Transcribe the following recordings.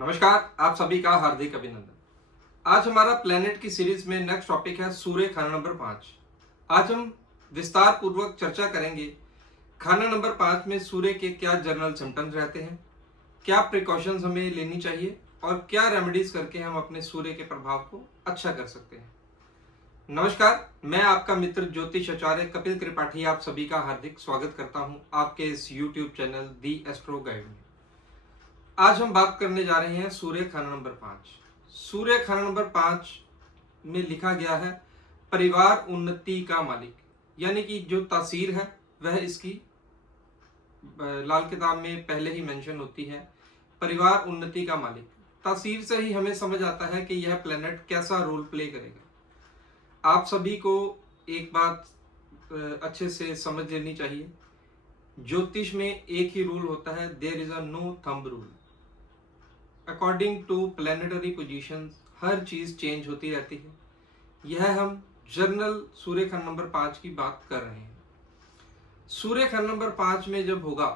नमस्कार, आप सभी का हार्दिक अभिनंदन। आज हमारा प्लेनेट की सीरीज में नेक्स्ट टॉपिक है सूर्य खाना नंबर 5। आज हम विस्तार पूर्वक चर्चा करेंगे खाना नंबर 5 में सूर्य के क्या जनरल सिम्टम्स रहते हैं, क्या प्रिकॉशंस हमें लेनी चाहिए और क्या रेमेडीज करके हम अपने सूर्य के प्रभाव को अच्छा कर सकते हैं। नमस्कार, मैं आपका मित्र ज्योतिष आचार्य कपिल त्रिपाठी आप सभी का हार्दिक स्वागत करता हूं आपके इस यूट्यूब चैनल दी एस्ट्रो गाइड में। आज हम बात करने जा रहे हैं सूर्य खाना नंबर 5। सूर्य खाना नंबर 5 में लिखा गया है परिवार उन्नति का मालिक, यानी कि जो तासीर है वह इसकी लाल किताब में पहले ही मेंशन होती है, परिवार उन्नति का मालिक। तासीर से ही हमें समझ आता है कि यह प्लेनेट कैसा रोल प्ले करेगा। आप सभी को एक बात अच्छे से समझ लेनी चाहिए, ज्योतिष में एक ही रूल होता है, there is a no thumb rule. According to planetary positions हर चीज चेंज होती रहती है। यह हम जर्नल सूर्य खंड नंबर 5 की बात कर रहे हैं। सूर्य खंड नंबर 5 में जब होगा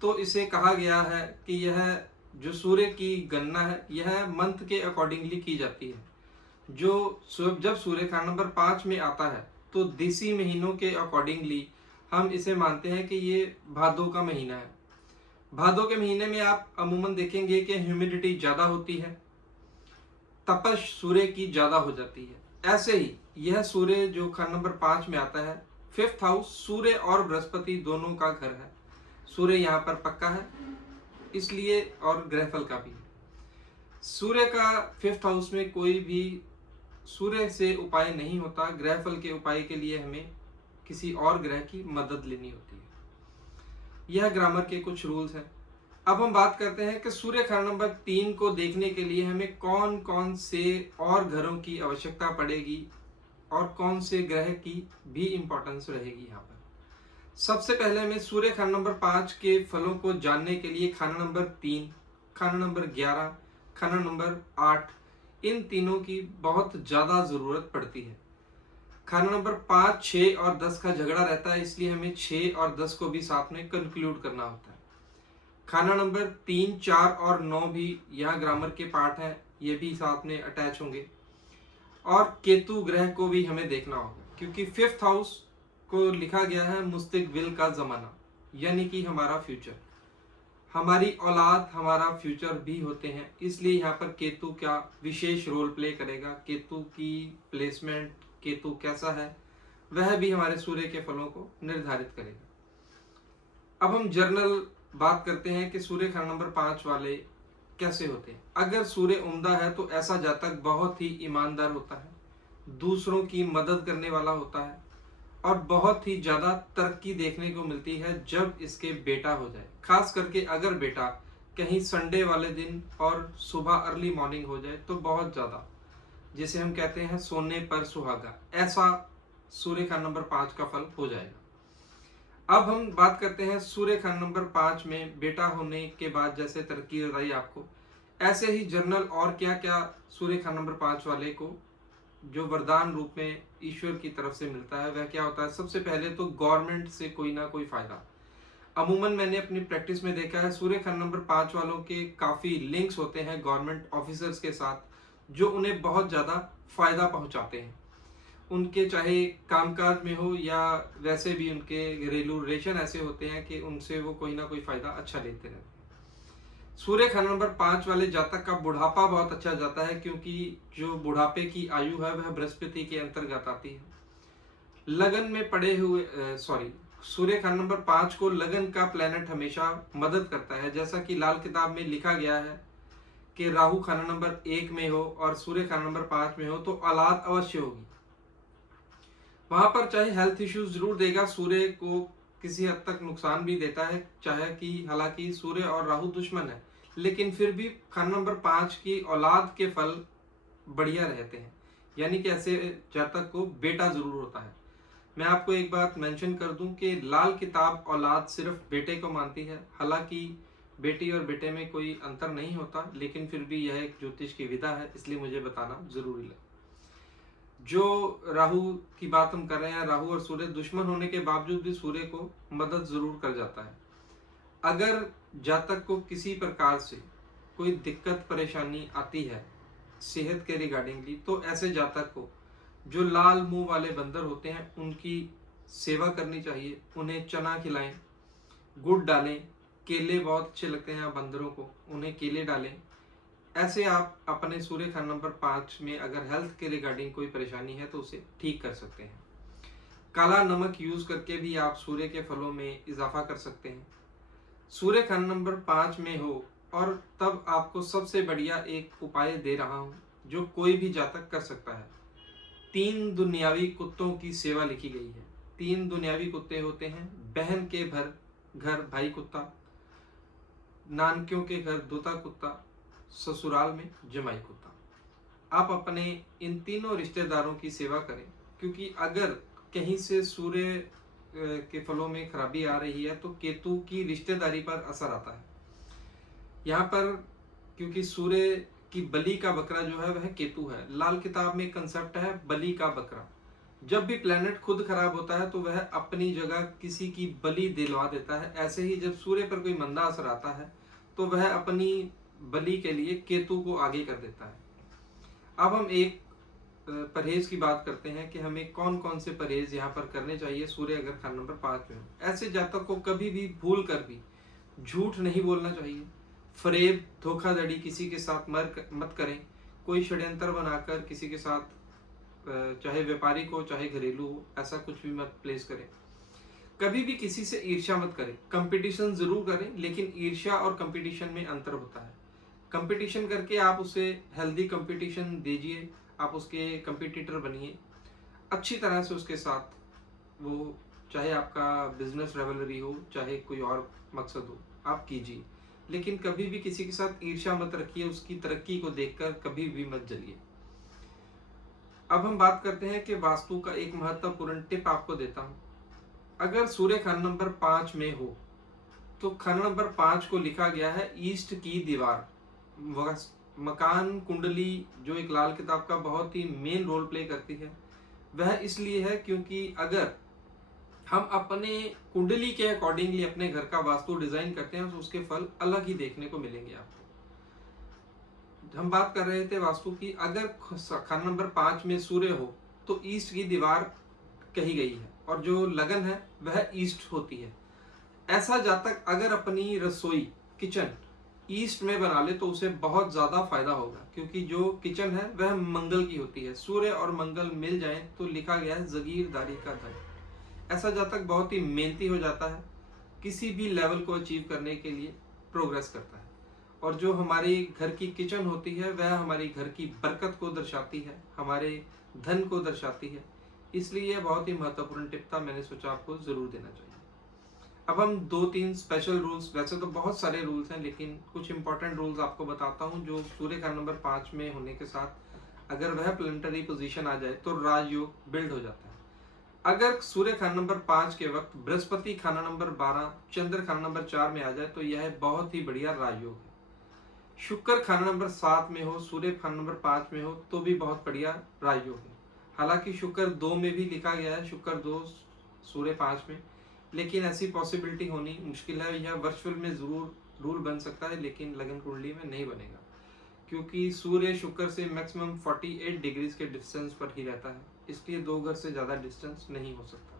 तो इसे कहा गया है कि यह जो सूर्य की गणना है यह मंथ के अकॉर्डिंगली की जाती है। जब सूर्य खंड नंबर 5 में आता है तो देसी महीनों के अकॉर्डिंगली हम इसे मानते हैं कि ये भादों का महीना है। भादों के महीने में आप अमूमन देखेंगे कि ह्यूमिडिटी ज्यादा होती है, तपश सूर्य की ज्यादा हो जाती है। ऐसे ही यह सूर्य जो खंड नंबर 5 में आता है, 5th हाउस सूर्य और बृहस्पति दोनों का घर है। सूर्य यहाँ पर पक्का है इसलिए, और ग्रहफल का भी। सूर्य का 5th हाउस में कोई भी सूर्य से उपाय नहीं होता। ग्रहफल के उपाय के लिए हमें किसी और ग्रह की मदद लेनी होती है। यह ग्रामर के कुछ रूल्स हैं। अब हम बात करते हैं कि सूर्य खंड नंबर 3 को देखने के लिए हमें कौन कौन से और घरों की आवश्यकता पड़ेगी और कौन से ग्रह की भी इंपॉर्टेंस रहेगी। यहाँ पर सबसे पहले हमें सूर्य खंड नंबर 5 के फलों को जानने के लिए खाना नंबर 3, खाना नंबर 11, खाना नंबर 8, इन तीनों की बहुत ज्यादा जरूरत पड़ती है। खाना नंबर 5, 6 और 10 का झगड़ा रहता है, इसलिए हमें 6 और 10 को भी साथ में कंक्लूड करना होता है। खाना नंबर 3, 4 और 9 भी यहाँ ग्रामर के पार्ट हैं, ये भी साथ में अटैच होंगे। और केतु ग्रह को भी हमें देखना होगा, क्योंकि 5th हाउस को लिखा गया है मुस्तकबिल का जमाना, यानी कि हमारा फ्यूचर, हमारी औलाद हमारा फ्यूचर भी होते हैं। इसलिए यहाँ पर केतु क्या विशेष रोल प्ले करेगा, केतु की प्लेसमेंट, केतु कैसा है, वह भी हमारे सूर्य के फलों को निर्धारित करेगा। अब हम जर्नल बात करते हैं कि सूर्य खंड नंबर 5 वाले कैसे होते हैं। अगर सूर्य उम्दा है तो ऐसा जातक बहुत ही ईमानदार होता है, दूसरों की मदद करने वाला होता है और बहुत ही ज्यादा तरक्की देखने को मिलती है जब इसके बेटा हो जाए। खास करके अगर बेटा कहीं संडे वाले दिन और सुबह अर्ली मॉर्निंग हो जाए तो बहुत ज्यादा, जिसे हम कहते हैं सोने पर सुहागा, ऐसा सूर्य खंड नंबर 5 का फल हो जाएगा। अब हम बात करते हैं सूर्य खंड नंबर 5 में बेटा होने के बाद जैसे तरक्की बताई आपको, ऐसे ही जर्नल और क्या क्या सूर्य खंड नंबर 5 वाले को जो वरदान रूप में ईश्वर की तरफ से मिलता है वह क्या होता है। सबसे पहले तो गवर्नमेंट से कोई ना कोई फायदा। अमूमन मैंने अपनी प्रैक्टिस में देखा है सूर्य खंड नंबर 5 वालों के काफी लिंक्स होते हैं गवर्नमेंट ऑफिसर्स के साथ, जो उन्हें बहुत ज़्यादा फायदा पहुंचाते हैं। उनके चाहे कामकाज में हो या वैसे भी उनके घरेलू रिलेशन ऐसे होते हैं कि उनसे वो कोई ना कोई फायदा अच्छा लेते रहते हैं। सूर्य खंड नंबर 5 वाले जातक का बुढ़ापा बहुत अच्छा जाता है, क्योंकि जो बुढ़ापे की आयु है वह बृहस्पति के अंतर्गत आती है। लगन में पड़े हुए सूर्य खंड नंबर 5 को लगन का प्लेनेट हमेशा मदद करता है। जैसा कि लाल किताब में लिखा गया है कि राहु खाना नंबर 1 में हो और सूर्य खाना नंबर 5 में हो तो औलाद अवश्य होगी। वहां पर चाहे हेल्थ इश्यूज जरूर देगा, सूर्य को किसी हद तक नुकसान भी देता है, चाहे कि हालांकि सूर्य और राहु दुश्मन है, लेकिन फिर भी खाना नंबर 5 की औलाद के फल बढ़िया रहते हैं, यानी कि ऐसे जातक को बेटा जरूर होता है। मैं आपको एक बात मेंशन कर दूं कि लाल किताब औलाद सिर्फ बेटे को मानती है, हालांकि बेटी और बेटे में कोई अंतर नहीं होता, लेकिन फिर भी यह एक ज्योतिष की विधा है, इसलिए मुझे बताना जरूरी लगा। जो राहु की बात हम कर रहे हैं, राहु और सूर्य दुश्मन होने के बावजूद भी सूर्य को मदद जरूर कर जाता है। अगर जातक को किसी प्रकार से कोई दिक्कत परेशानी आती है सेहत के रिगार्डिंगली, तो ऐसे जातक को जो लाल मुंह वाले बंदर होते हैं उनकी सेवा करनी चाहिए। उन्हें चना खिलाएं, गुड़ डालें, केले बहुत अच्छे लगते हैं बंदरों को, उन्हें केले डालें। ऐसे आप अपने सूर्य खंड नंबर 5 में अगर हेल्थ के रिगार्डिंग कोई परेशानी है तो उसे ठीक कर सकते हैं। काला नमक यूज करके भी आप सूर्य के फलों में इजाफा कर सकते हैं। सूर्य खंड नंबर 5 में हो और तब आपको सबसे बढ़िया एक उपाय दे रहा हूं जो कोई भी जातक कर सकता है। 3 दुनियावी कुत्तों की सेवा लिखी गई है। 3 दुनियावी कुत्ते होते हैं, बहन के घर भाई कुत्ता, नानकियों के घर तोता कुत्ता, ससुराल में जमाई कुत्ता। आप अपने इन तीनों रिश्तेदारों की सेवा करें, क्योंकि अगर कहीं से सूर्य के फलों में खराबी आ रही है तो केतु की रिश्तेदारी पर असर आता है। यहाँ पर क्योंकि सूर्य की बलि का बकरा जो है वह केतु है। लाल किताब में कंसेप्ट है बलि का बकरा। जब भी प्लेनेट खुद खराब होता है तो वह अपनी जगह किसी की बलि दिलवा देता है। ऐसे ही जब सूर्य पर कोई मंदा असर आता है तो वह अपनी बलि के लिए केतु को आगे कर देता है। अब हम एक परहेज की बात करते हैं कि हमें कौन कौन से परहेज यहाँ पर करने चाहिए सूर्य अगर खंड नंबर 5 में हो। ऐसे जातक को कभी भी भूल कर भी झूठ नहीं बोलना चाहिए। फरेब धोखाधड़ी किसी के साथ मत करें। कोई षड्यंत्र बनाकर किसी के साथ, चाहे व्यापारी को चाहे घरेलू हो, ऐसा कुछ भी मत प्लेस करें। कभी भी किसी से ईर्ष्या मत करें। कंपटीशन जरूर करें, लेकिन ईर्ष्या और कंपटीशन में अंतर होता है। कंपटीशन करके आप उसे हेल्दी कंपटीशन दीजिए, आप उसके कंपटीटर बनिए, अच्छी तरह से उसके साथ, वो चाहे आपका बिजनेस रेवलरी हो चाहे कोई और मकसद हो, आप कीजिए। लेकिन कभी भी किसी के साथ ईर्ष्या मत रखिए, उसकी तरक्की को देखकर कभी भी मत जलिए। अब हम बात करते हैं कि वास्तु का एक महत्वपूर्ण टिप आपको देता हूं। अगर सूर्य खंड नंबर 5 में हो तो खंड नंबर 5 को लिखा गया है ईस्ट की दीवार। मकान कुंडली जो एक लाल किताब का बहुत ही मेन रोल प्ले करती है, वह इसलिए है क्योंकि अगर हम अपने कुंडली के अकॉर्डिंगली अपने घर का वास्तु डिजाइन करते हैं तो उसके फल अलग ही देखने को मिलेंगे आपको। हम बात कर रहे थे वास्तु की। अगर खंड नंबर 5 में सूर्य हो तो ईस्ट की दीवार कही गई है और जो लगन है वह ईस्ट होती है। ऐसा जातक अगर अपनी रसोई किचन ईस्ट में बना ले तो उसे बहुत ज्यादा फायदा होगा, क्योंकि जो किचन है वह मंगल की होती है। सूर्य और मंगल मिल जाएं तो लिखा गया है जागीरदारी का धन। ऐसा जातक बहुत ही मेहनती हो जाता है, किसी भी लेवल को अचीव करने के लिए प्रोग्रेस करता है। और जो हमारी घर की किचन होती है वह हमारी घर की बरकत को दर्शाती है, हमारे धन को दर्शाती है। इसलिए यह बहुत ही महत्वपूर्ण टिप था, मैंने सोचा आपको जरूर देना चाहिए। अब हम 2-3 स्पेशल रूल्स, वैसे तो बहुत सारे रूल्स हैं लेकिन कुछ इंपॉर्टेंट रूल्स आपको बताता हूं जो सूर्य खंड नंबर 5 में होने के साथ अगर वह प्लैनेटरी पोजीशन आ जाए तो राजयोग बिल्ड हो जाता है। अगर सूर्य खंड नंबर 5 के वक्त बृहस्पति खाना नंबर 12, चंद्र खाना नंबर 4 में आ जाए तो यह बहुत ही बढ़िया राजयोग है। शुक्र खाना नंबर 7 में हो, सूर्य खाना नंबर 5 में हो तो भी बहुत बढ़िया राजयोग है। हालांकि शुक्र 2 में भी लिखा गया है, शुक्र 2 सूर्य 5 में, लेकिन ऐसी पॉसिबिलिटी होनी मुश्किल है। यह वर्चुअल में जरूर रूल बन सकता है लेकिन लगन कुंडली में नहीं बनेगा, क्योंकि सूर्य शुक्र से मैक्सिमम 48 डिग्रीज के डिस्टेंस पर ही रहता है, इसलिए 2 घर से ज्यादा डिस्टेंस नहीं हो सकता।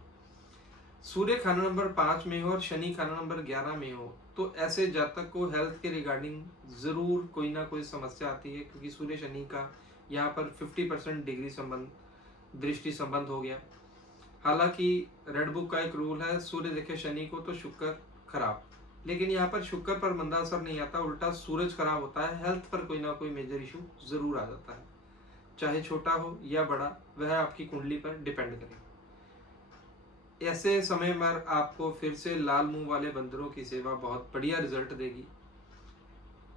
सूर्य खाना नंबर 5 में हो और शनि खाना नंबर 11 में हो तो ऐसे जातक को हेल्थ के रिगार्डिंग जरूर कोई ना कोई समस्या आती है, क्योंकि सूर्य शनि का यहाँ पर 50% डिग्री संबंध, दृष्टि संबंध हो गया। हालांकि रेड बुक का एक रूल है, सूर्य देखे शनि को तो शुक्र खराब, लेकिन यहाँ पर शुक्र पर मंदा असर नहीं आता, उल्टा सूरज खराब होता है। हेल्थ पर कोई ना कोई मेजर इशू जरूर आ जाता है, चाहे छोटा हो या बड़ा, वह आपकी कुंडली पर डिपेंड करे। ऐसे समय में आपको फिर से लाल मुंह वाले बंदरों की सेवा बहुत बढ़िया रिजल्ट देगी।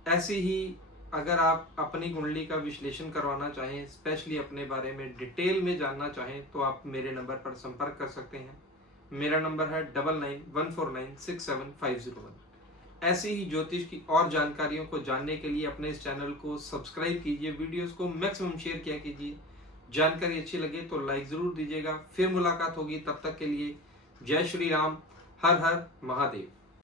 ऐसी ही अगर आप अपनी कुंडली का विश्लेषण करवाना चाहें, स्पेशली अपने बारे में डिटेल में जानना चाहें, तो आप मेरे नंबर पर संपर्क कर सकते हैं। मेरा नंबर है 9914967501। ऐसी ही ज्योतिष की और जानकारियों को जानने के लिए अपने इस चैनल को सब्सक्राइब कीजिए, वीडियोस को मैक्सिमम शेयर किया कीजिए। जानकारी अच्छी लगे तो लाइक जरूर दीजिएगा। फिर मुलाकात होगी, तब तक के लिए जय श्री राम, हर हर महादेव।